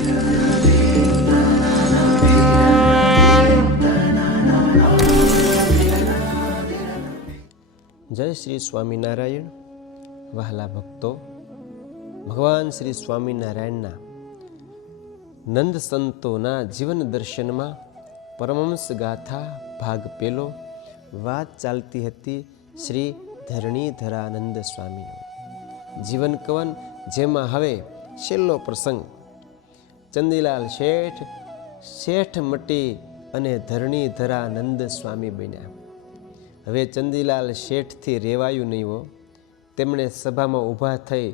જય શ્રી સ્વામિનારાયણ. વહાલા ભક્તો, ભગવાન શ્રી સ્વામિનારાયણના નંદ સંતોના જીવન દર્શનમાં પરમહંસ ગાથા ભાગ પેલો વાત ચાલતી હતી શ્રી ધરણીધરાનંદ સ્વામીનો. જીવન કવન જેમાં હવે છેલ્લો પ્રસંગ ચંદીલાલ શેઠ શેઠ મટી અને ધરણીધરાનંદ સ્વામી બન્યા. હવે ચંદીલાલ શેઠથી રેવાયું નહીં હો. તેમણે સભામાં ઊભા થઈ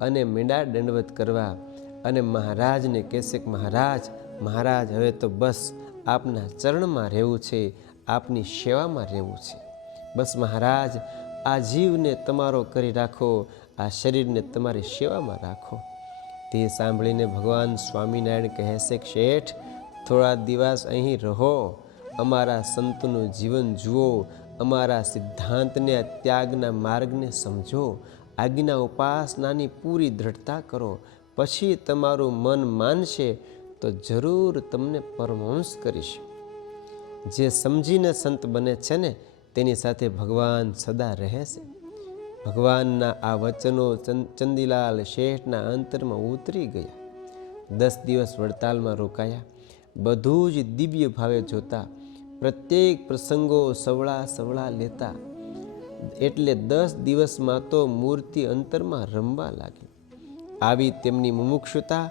અને મીંડા દંડવત કરવા અને મહારાજને કહેશે કે, મહારાજ મહારાજ, હવે તો બસ આપના ચરણમાં રહેવું છે, આપની સેવામાં રહેવું છે. બસ મહારાજ, આ જીવને તમારો કરી રાખો, આ શરીરને તમારી સેવામાં રાખો. તે સાંભળીને ભગવાન સ્વામિનારાયણ કહે છે, શેઠ, થોડા દિવસ અહીં રહો. અમારા સંતનું જીવન જુઓ. અમારા સિદ્ધાંતને, ત્યાગના માર્ગને સમજો. આજ્ઞા ઉપાસનાની પૂરી દ્રઢતા કરો. પછી તમારું મન માનશે તો જરૂર તમને પરમહંસ કરીશ. જે સમજીને સંત બને છે ને, તેની સાથે ભગવાન સદા રહે છે. ભગવાનના આ વચનો ચંદીલાલ શેઠના અંતરમાં ઉતરી ગયા. દસ દિવસ વડતાલમાં રોકાયા. બધું જ દિવ્ય ભાવે જોતા, પ્રત્યેક પ્રસંગો સવળા સવળા લેતા. એટલે દસ દિવસમાં તો મૂર્તિ અંતરમાં રમવા લાગી. આવી તેમની મુમુક્ષુતા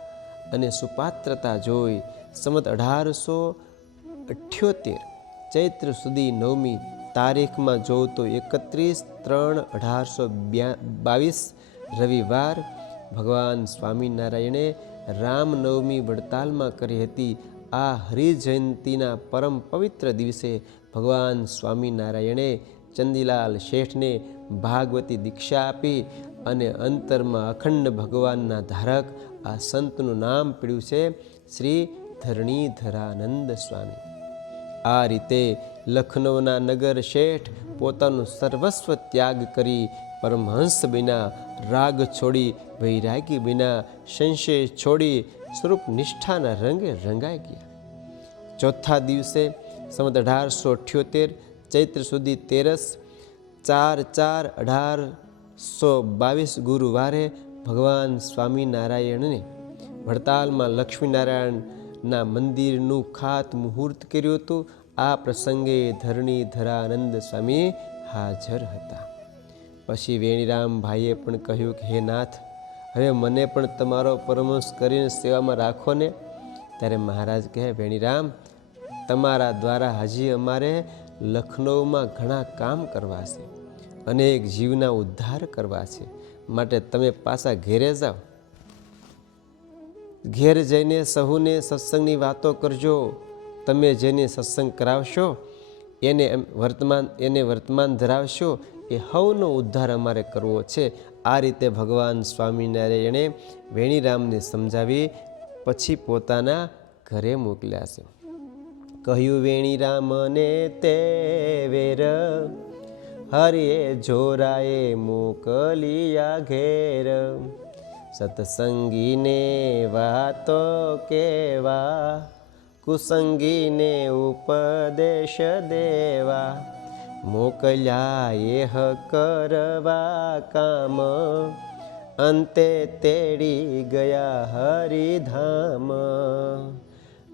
અને સુપાત્રતા જોઈ સમત અઢારસો અઠ્યોતેર ચૈત્ર સુધી નવમી તારીખમાં જોઉં તો એકત્રીસ ત્રણ અઢારસો બાવીસ રવિવાર ભગવાન સ્વામિનારાયણે રામનવમી વડતાલમાં કરી હતી. આ હરિજયંતીના પરમ પવિત્ર દિવસે ભગવાન સ્વામિનારાયણે ચંદીલાલ શેઠને ભાગવતી દીક્ષા આપી અને અંતરમાં અખંડ ભગવાનના ધારક આ સંતનું નામ પીડ્યું છે શ્રી ધરણીધરાનંદ સ્વામી. આ રીતે લખનૌના નગર શેઠ પોતાનું સર્વસ્વ ત્યાગ કરી પરમહંસ બિના રાગ છોડી વૈરાગી બિના સંશય છોડી સ્વરૂપ નિષ્ઠાના રંગે રંગાઈ ગયા. ચોથા દિવસે સમત અઢારસો અઠ્યોતેર, ચૈત્ર સુધી તેરસ, ચાર ચાર અઢારસો બાવીસ ગુરુવારે ભગવાન સ્વામિનારાયણને વડતાલમાં લક્ષ્મીનારાયણના મંદિરનું ખાત મુહૂર્ત કર્યું હતું. આ પ્રસંગે ધરણી ધરાનંદ સ્વામી હાજર હતા. પછી વેણીરામભાઈએ પણ કહ્યું કે, હે નાથ, હવે મને પણ તમારો પરમહંસ કરીને સેવામાં રાખો ને. ત્યારે મહારાજ કહે, વેણીરામ, તમારા દ્વારા હજી અમારે લખનૌમાં ઘણા કામ કરવા છે અનેક જીવના ઉદ્ધાર કરવા છે. માટે તમે પાછા ઘેરે જાઓ. ઘેર જઈને સહુને સત્સંગની વાતો કરજો. તમે જેને સત્સંગ કરાવશો, એને વર્તમાન એને વર્તમાન ધરાવશો, એ હવનો ઉદ્ધાર અમારે કરવો છે. આ રીતે ભગવાન સ્વામિનારાયણે વેણીરામને સમજાવી પછી પોતાના ઘરે મોકલ્યા છે. કહ્યું, વેણીરામને તે વેર હરિએ જોરાએ મોકલિયા ઘેર. સત્સંગીને વાતો કેવા, કુસંગીને ઉપદેશ દેવા મોકલ્યા હ કરવા કામ. અંતે તેડી ગયા હરિધામ.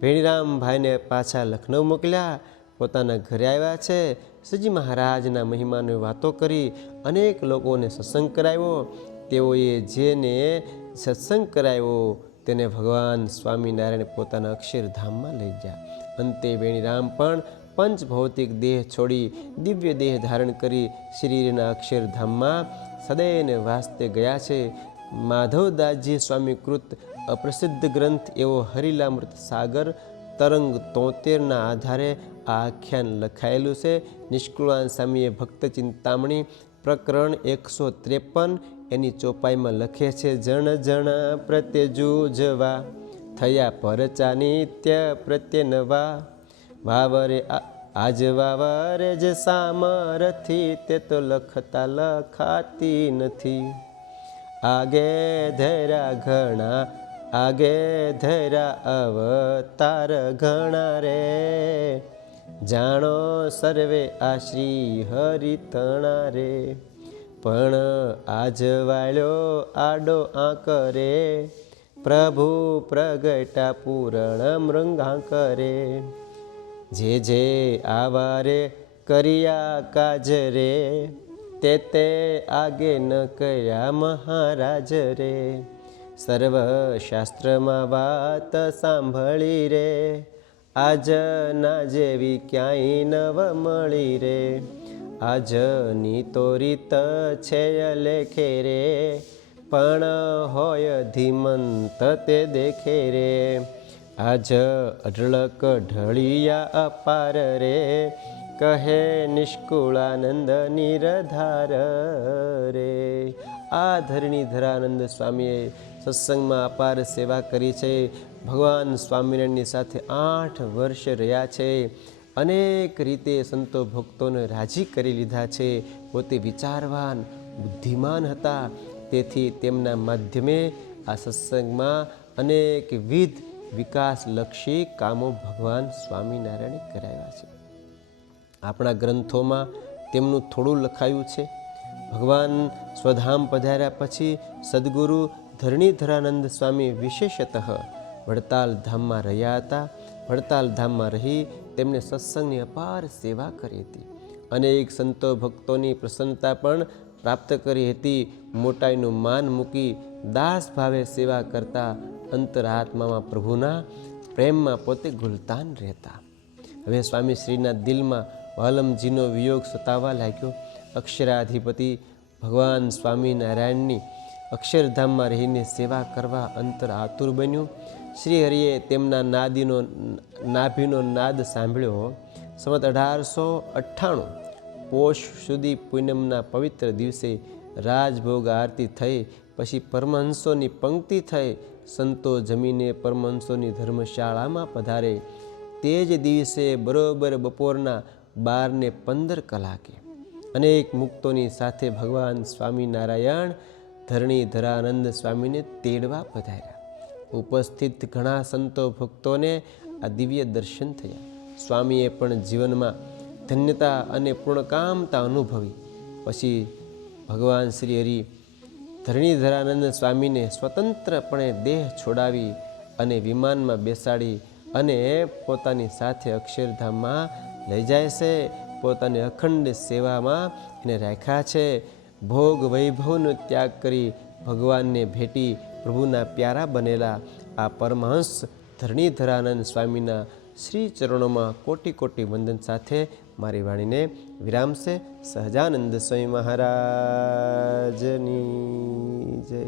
ભીણીરામભાઈને પાછા લખનૌ મોકલ્યા, પોતાના ઘરે આવ્યા છે. શ્રીજી મહારાજના મહિમાની વાતો કરી અનેક લોકોને સત્સંગ કરાવ્યો. તેઓએ જેને સત્સંગ કરાવ્યો તેને ભગવાન સ્વામિનારાયણ પોતાના અક્ષરધામમાં લઈ ગયા. અંતે વેણીરામ પણ પંચ ભૌતિક દેહ છોડી દિવ્ય દેહ ધારણ કરી શરીરના અક્ષરધામમાં સદૈને વાસ્તે ગયા છે. માધવદાસજી સ્વામી કૃત અપ્રસિદ્ધ ગ્રંથ એવો હરિલામૃત સાગર તરંગ તોતેરના આધારે આ આખ્યાન લખાયેલું છે. નિષ્કુળાન સ્વામીએ ભક્ત ચિંતામણી પ્રકરણ એકસો ત્રેપન એની ચોપાઈમાં લખે છે, જણ જણ પ્રત્યે જૂજવા થયા પરચા નિત્ય પ્રત્યે નવા. વાવરે આજ વાવરે જ સામરથી તે તો લખતા લખાતી નથી. આગે ધૈરા ઘણા, આગે ધરા અવતાર ઘણા રે. જાણો સર્વે આ શ્રી હરિતણા રે. પણ આજ વાળ્યો આડો આંકરે, પ્રભુ પ્રગટા પૂરણ મૃંગાંકરે. જે જે આવારે કર્યા કાજ રે તે તે આગે ન કર્યા મહારાજ રે સર્વ શાસ્ત્રમાં વાત સાંભળી રે, આજ ના જેવી ક્યાંય નવ મળી રે. આજની તો રીત છે લેખે રે પણ હોય ધીમંત તે દેખે રે આજ અઢળક ઢળિયા અપાર રે, કહે નિષ્કુળાનંદ નિરધાર રે. આ ધરણીધરાનંદ સ્વામીએ સત્સંગમાં અપાર સેવા કરી છે. ભગવાન સ્વામિનારાયણની સાથે આઠ વર્ષ રહ્યા છે. અનેક રીતે સંતો ભક્તોને રાજી કરી લીધા છે. પોતે વિચારવાન, બુદ્ધિમાન હતા. તેથી તેમના માધ્યમે આ સત્સંગમાં અનેકવિધ વિકાસલક્ષી કામો ભગવાન સ્વામિનારાયણે કરાવ્યા છે. આપણા ગ્રંથોમાં તેમનું થોડું લખાયું છે. ભગવાન સ્વધામ પધાર્યા પછી સદગુરુ ધરણીધરાનંદ સ્વામી વિશેષતઃ વડતાલ ધામમાં રહ્યા હતા. વડતાલ ધામમાં રહી તેમણે સત્સંગની અપાર સેવા કરી હતી. અનેક સંતો ભક્તોની પ્રસન્નતા પણ પ્રાપ્ત કરી હતી. મોટાઈનું માન મૂકી દાસ ભાવે સેવા કરતા અંતરાત્મામાં પ્રભુના પ્રેમમાં પોતે ગુલતાન રહેતા. હવે સ્વામી શ્રીના દિલમાં વાલમજીનો વિયોગ સતાવા લાગ્યો. અક્ષરાધિપતિ ભગવાન સ્વામિનારાયણની અક્ષરધામમાં રહીને સેવા કરવા અંતર આતુર બન્યું. શ્રી હરિએ તેમના નાદીનો, નાભીનો નાદ સાંભળ્યો. સંવત અઢારસો અઠ્ઠાણું પોષ સુધી પૂનમના પવિત્ર દિવસે રાજભોગ આરતી થઈ. પછી પરમહંસોની પંક્તિ થઈ. સંતો જમીને પરમહંસોની ધર્મશાળામાં પધારે. તે જ દિવસે બરોબર બપોરના બારને પંદર કલાકે અનેક મુક્તોની સાથે ભગવાન સ્વામિનારાયણ ધરણીધરાનંદ સ્વામીને તેડવા પધાર્યા. ઉપસ્થિત ઘણા સંતો ભક્તોને આ દિવ્ય દર્શન થયા. સ્વામીએ પણ જીવનમાં ધન્યતા અને પૂર્ણકામતા અનુભવી. પછી ભગવાન શ્રી હરિ ધરણીધરાનંદ સ્વામીને સ્વતંત્રપણે દેહ છોડાવી અને વિમાનમાં બેસાડી અને પોતાની સાથે અક્ષરધામમાં લઈ જાય છે. પોતાની અખંડ સેવામાં એને રાખ્યા છે. ભોગ વૈભવનો ત્યાગ કરી ભગવાનને ભેટી પ્રભુના પ્યારા બનેલા આ પરમહંસ ધરણીધરાનંદ સ્વામીના શ્રી ચરણોમાં કોટી કોટી વંદન સાથે મારી વાણીને વિરામશે. સહજાનંદ સ્વામી મહારાજની જય.